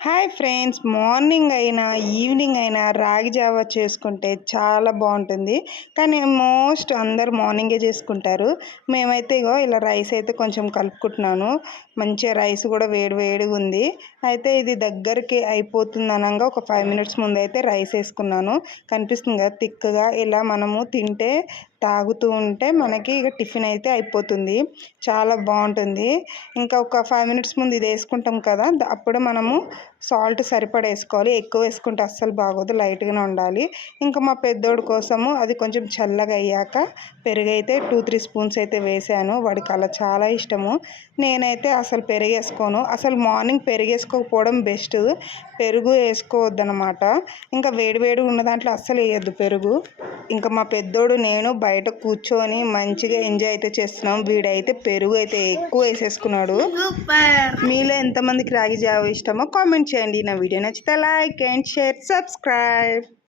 Hi friends, morning అయినా evening అయినా రాగి జావా చేసుకుంటే చాలా బాగుంటుంది. కానీ మోస్ట్ అందరు మార్నింగే చేసుకుంటారు. మేమైతే ఇగో ఇలా రైస్ అయితే కొంచెం కలుపుకుంటున్నాను. మంచిగా రైస్ కూడా వేడి వేడిగా ఉంది. అయితే ఇది దగ్గరికి అయిపోతుంది అనగా ఒక 5 మినిట్స్ ముందు అయితే రైస్ వేసుకున్నాను. కనిపిస్తుంది కదా థిక్గా. ఇలా మనము తింటే తాగుతూ ఉంటే మనకి ఇక టిఫిన్ అయితే అయిపోతుంది. చాలా బాగుంటుంది. ఇంకా ఒక 5 మినిట్స్ ముందు ఇది వేసుకుంటాం కదా, అప్పుడు మనము సాల్ట్ సరిపడా వేసుకోవాలి. ఎక్కువ వేసుకుంటే అస్సలు బాగోదు, లైట్గానే ఉండాలి. ఇంకా మా పెద్దోడి కోసము అది కొంచెం చల్లగా అయ్యాక పెరుగు అయితే 2-3 స్పూన్స్ అయితే వేసాను. వాడికి అలా చాలా ఇష్టము. నేనైతే అసలు పెరుగు వేసుకోను. అసలు మార్నింగ్ పెరుగు వేసుకోకపోవడం బెస్ట్. పెరుగు వేసుకోవద్దనమాట. ఇంకా వేడి ఉన్న దాంట్లో అస్సలు వేయద్దు పెరుగు. ఇంకా మా పెద్దోడు నేను బయట కూర్చొని మంచిగా ఎంజాయ్ అయితే చేస్తున్నాం. వీడైతే పెరుగు అయితే ఎక్కువ వేసేసుకున్నాడు. మీలో ఎంతమందికి రాగి జావ ఇష్టమో కామెంట్ చేయండి. నా వీడియో నచ్చితే లైక్ అండ్ షేర్, సబ్స్క్రైబ్.